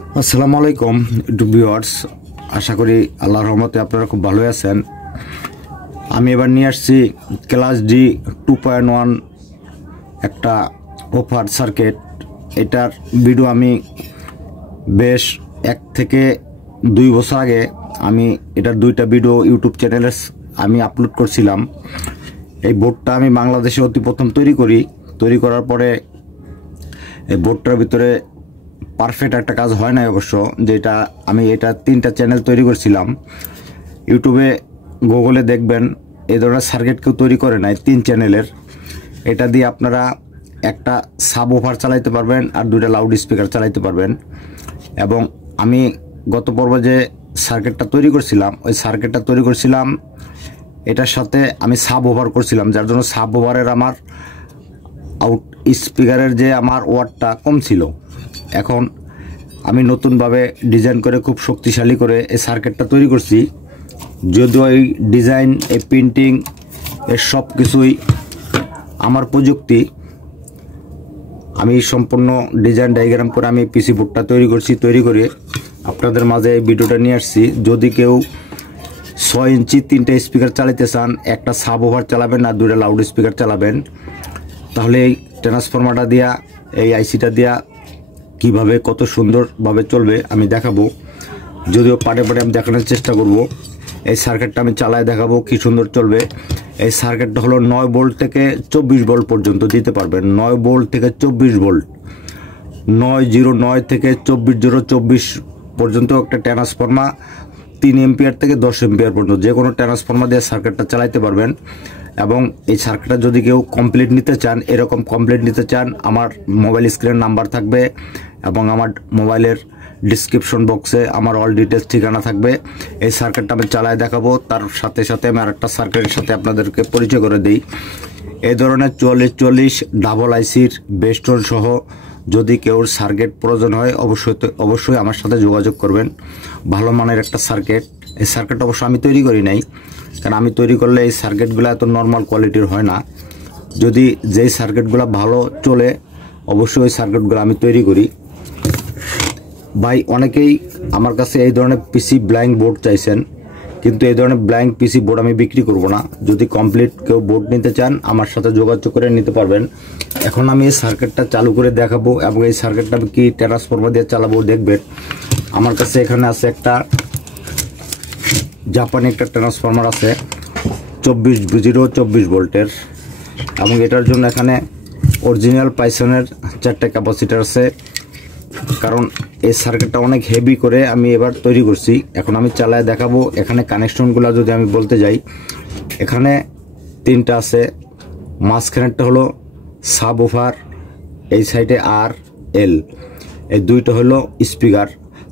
আসসালামু আলাইকুম ভিউয়ার্স, আশা করি আল্লাহর রহমতে আপনারা খুব ভালো আছেন। আমি এবার নিয়ে আসছি ক্লাস ডি 2.1 একটা অফার সার্কিট। এটার ভিডিও আমি বেশ 1 থেকে 2 বছর আগে আমি এটার 2টা ভিডিও ইউটিউব চ্যানেলে আমি আপলোড করছিলাম। এই বোর্ডটা আমি বাংলাদেশে অতি প্রথম তৈরি করার পরে এই বোর্ডটার ভিতরে পারফেক্ট একটা কাজ হয় না অবশ্য, যেটা আমি এটা 3টা চ্যানেল তৈরি করছিলাম। ইউটিউবে গুগলে দেখবেন এই ধরনের সার্কিট কেউ তৈরি করে নাই 3 চ্যানেলের। এটা দিয়ে আপনারা একটা সাব ওভার চালাইতে পারবেন আর 2টা লাউড স্পিকার চালাইতে পারবেন। এবং আমি গত পর্বে যে সার্কিটটা তৈরি করছিলাম, ওই সার্কিটটা তৈরি করছিলাম এটার সাথে আমি সাব ওভার করছিলাম, যার জন্য সাব ওভারের আমার আউট স্পিকারের যে আমার ওয়াটটা কম ছিল। এখন আমি নতুনভাবে ডিজাইন করে খুব শক্তিশালী করে এই সার্কিটটা তৈরি করছি। যদিও এই ডিজাইন, এই প্রিন্টিং, এর সব কিছুই আমার প্রযুক্তি। আমি সম্পূর্ণ ডিজাইন ডায়াগ্রাম করে আমি পিসি বোর্ডটা তৈরি করে আপনাদের মাঝে এই ভিডিওটা নিয়ে আসছি। যদি কেউ 6 ইঞ্চি 3টে স্পিকার চালাতে চান, একটা সাব ওভার চালাবেন আর 2টা লাউড স্পিকার চালাবেন, তাহলে এই ট্রান্সফরমারটা দিয়া, এই আইসিটা দিয়া কিভাবে কত সুন্দরভাবে চলবে আমি দেখাবো। যদিও পাটে আমি দেখানোর চেষ্টা করব। এই সার্কিটটা আমি চালায় দেখাবো কি সুন্দর চলবে। এই সার্কিটটা হলো 9 ভোল্ট থেকে 24 ভোল্ট পর্যন্ত দিতে পারবেন। 9 ভোল্ট থেকে 24 ভোল্ট, 909 থেকে 2424 পর্যন্ত একটা ট্রান্সফরমার, 3 এম্পিয়ার থেকে 10 এম্পিয়ার পর্যন্ত যে কোনো ট্রান্সফরমার দিয়ে সার্কিটটা চালাইতে পারবেন। এবং এই সার্কিটটা যদি কেউ কমপ্লিট নিতে চান, এরকম কমপ্লিট নিতে চান, আমার মোবাইল স্ক্রিনের নাম্বার থাকবে এবং আমার মোবাইলের ডিসক্রিপশন বক্সে আমার অল ডিটেলস ঠিকানা থাকবে। এই সার্কিটটা আমি চালায় দেখাবো। তার সাথে সাথে আমি আরেকটা সার্কিটের সাথে আপনাদেরকে পরিচয় করে দিই। এই ধরনের 4440 ডাবল আইসির বেস্টন সহ যদি কেউ সার্কিট প্রয়োজন হয় অবশ্যই আমার সাথে যোগাযোগ করবেন। ভালো মানের একটা সার্কিট। এই সার্কিট অবশ্য আমি তৈরি করি নাই, কারণ আমি তৈরি করলে এই সার্কিটগুলো এত নর্মাল কোয়ালিটির হয় না। যদি যেই সার্কিটগুলো ভালো চলে অবশ্যই ওই সার্কিটগুলো আমি তৈরি করি। ভাই অনেকেই আমার কাছে এই ধরনের পিসি ব্ল্যাঙ্ক বোর্ড চাইছেন, কিন্তু এই ধরনের ব্ল্যাঙ্ক পিসি বোর্ড আমি বিক্রি করব না। যদি কমপ্লিট কেউ বোর্ড নিতে চান আমার সাথে যোগাযোগ করে নিতে পারবেন। এখন আমি এই সার্কিটটা চালু করে দেখাবো এবং এই সার্কিটটা আমি কি ট্রান্সফরমার দিয়ে চালাবো দেখবেন। আমার কাছে এখানে আছে একটা জাপানি একটা ট্রান্সফরমার আছে 24 ভোল্টের, এবং এটার জন্য এখানে অরিজিনাল পাইসনের 4টে ক্যাপাসিটার আছে। কারণ এই সার্কিটটা অনেক হেভি করে আমি এবার তৈরি করছি। এখন আমি চালায় দেখাবো। এখানে কানেকশনগুলো যদি আমি বলতে যাই, এখানে 3টা আছে। মাঝখানেরটা হলো সাব ওভার, এই সাইডে আর এল, এই 2টা হলো স্পিকার।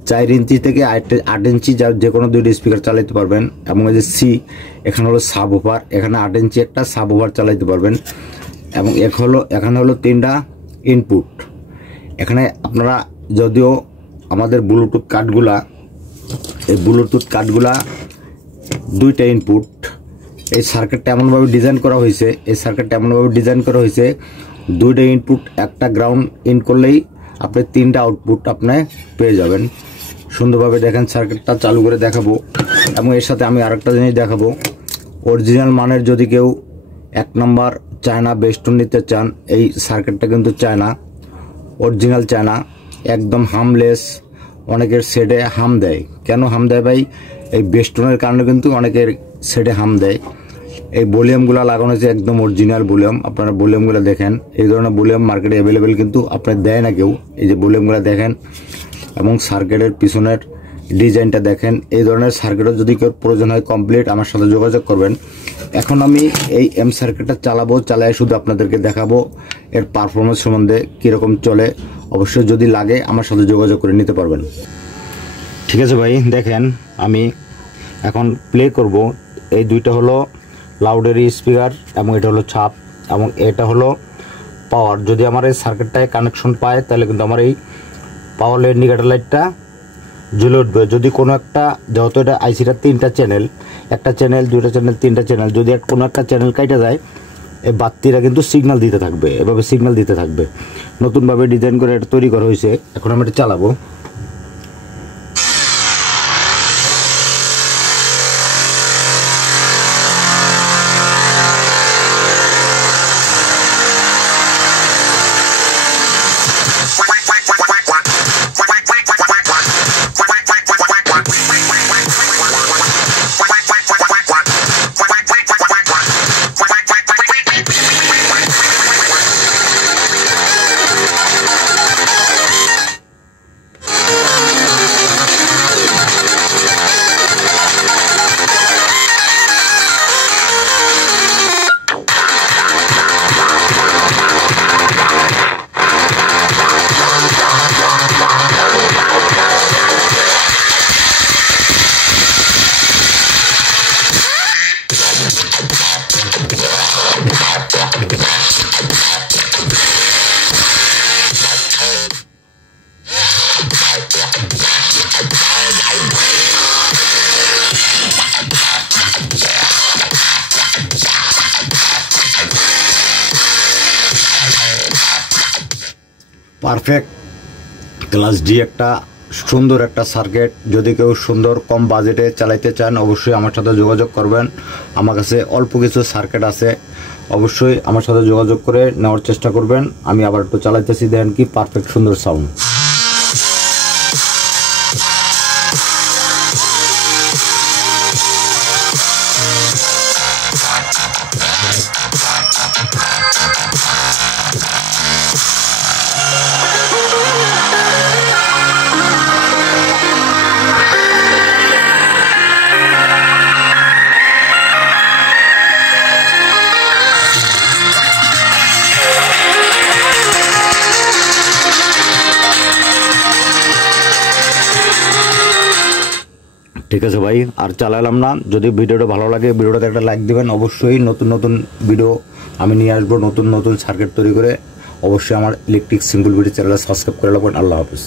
4 ইঞ্চি থেকে 8 ইঞ্চি যে কোনো 2টা স্পিকার চালাইতে পারবেন। এবং এই যে সি, এখানে হলো সাব ওভার, এখানে 8 ইঞ্চি একটা সাব ওভার চালাইতে পারবেন। এবং এখানে হলো 3টা ইনপুট। এখানে আপনারা যদিও আমাদের ব্লুটুথ কার্ডগুলা, এই ব্লুটুথ কার্ডগুলা 2টা ইনপুট। এই সার্কিটটা এমনভাবে ডিজাইন করা হয়েছে, 2টা ইনপুট, একটা গ্রাউন্ড ইন করলেই আপনি 3টা আউটপুট আপনি পেয়ে যাবেন। সুন্দরভাবে দেখেন সার্কিটটা চালু করে দেখাবো। এবং এর সাথে আমি আরেকটা জিনিস দেখাবো। অরিজিনাল মানের যদি কেউ 1 নম্বর চায়না বেস্টন নিতে চান, এই সার্কিটটা কিন্তু চায়না, অরিজিনাল চায়না, একদম হামলেস। অনেকের সেটে হাম দেয়। কেন হাম দেয় ভাই? এই বেস্টনের কারণে কিন্তু অনেকের সেটে হাম দেয়। এই ভলিউমগুলো লাগানো হয়েছে একদম অরিজিনাল ভলিউম। আপনারা ভলিউমগুলো দেখেন, এই ধরনের ভলিউম মার্কেটে অ্যাভেলেবেল কিন্তু আপনার দেয় না কেউ। এই যে ভলিউমগুলো দেখেন এবং সার্কিটের পিছনের ডিজাইনটা দেখেন। এই ধরনের সার্কিটও যদি কেউ প্রয়োজন হয় কমপ্লিট আমার সাথে যোগাযোগ করবেন। এখন আমি এই এম সার্কিটটা চালায় শুধু আপনাদেরকে দেখাবো এর পারফরমেন্স সম্বন্ধে কীরকম চলে। অবশ্যই যদি লাগে আমার সাথে যোগাযোগ করে নিতে পারবেন। ঠিক আছে ভাই, দেখেন আমি এখন প্লে করব। এই 2টা হলো লাউডের স্পিকার এবং এটা হলো ছাপ এবং এটা হলো পাওয়ার। যদি আমার এই সার্কিটটায় কানেকশন পায় তাহলে কিন্তু আমার এই পাওয়ার ইন্ডিকেটর লাইটটা জ্বলে উঠবে। যদি কোনো একটা, যেহেতু এটা আইসিটা 3টা চ্যানেল, 1টা চ্যানেল, 2টা চ্যানেল, 3টা চ্যানেল, যদি কোনো একটা চ্যানেল কাটা যায় এই বাতিটা কিন্তু সিগন্যাল দিতে থাকবে, এভাবে সিগন্যাল দিতে থাকবে। নতুনভাবে ডিজাইন করে এটা তৈরি করা হয়েছে। এখন আমি এটা চালাবো। পারফেক্ট ক্লাস ডি একটা সুন্দর একটা সার্কিট। যদি কেউ সুন্দর কম বাজেটে চালাইতে চান অবশ্যই আমার সাথে যোগাযোগ করবেন। আমার কাছে অল্প কিছু সার্কিট আছে, অবশ্যই আমার সাথে যোগাযোগ করে নেওয়ার চেষ্টা করবেন। আমি আবার একটু চালাইতেছি, দেখেন কি পারফেক্ট সুন্দর সাউন্ড। ঠিক আছে ভাই, আর চালালাম না। যদি ভিডিওটা ভালো লাগে ভিডিওটাতে একটা লাইক দিবেন। অবশ্যই নতুন নতুন ভিডিও আমি নিয়ে আসবো, নতুন নতুন সার্কিট তৈরি করে। অবশ্যই আমার ইলেকট্রিক সিম্পল ভিডিও চ্যানেলটা সাবস্ক্রাইব করে রাখবেন। আল্লাহ হাফেজ।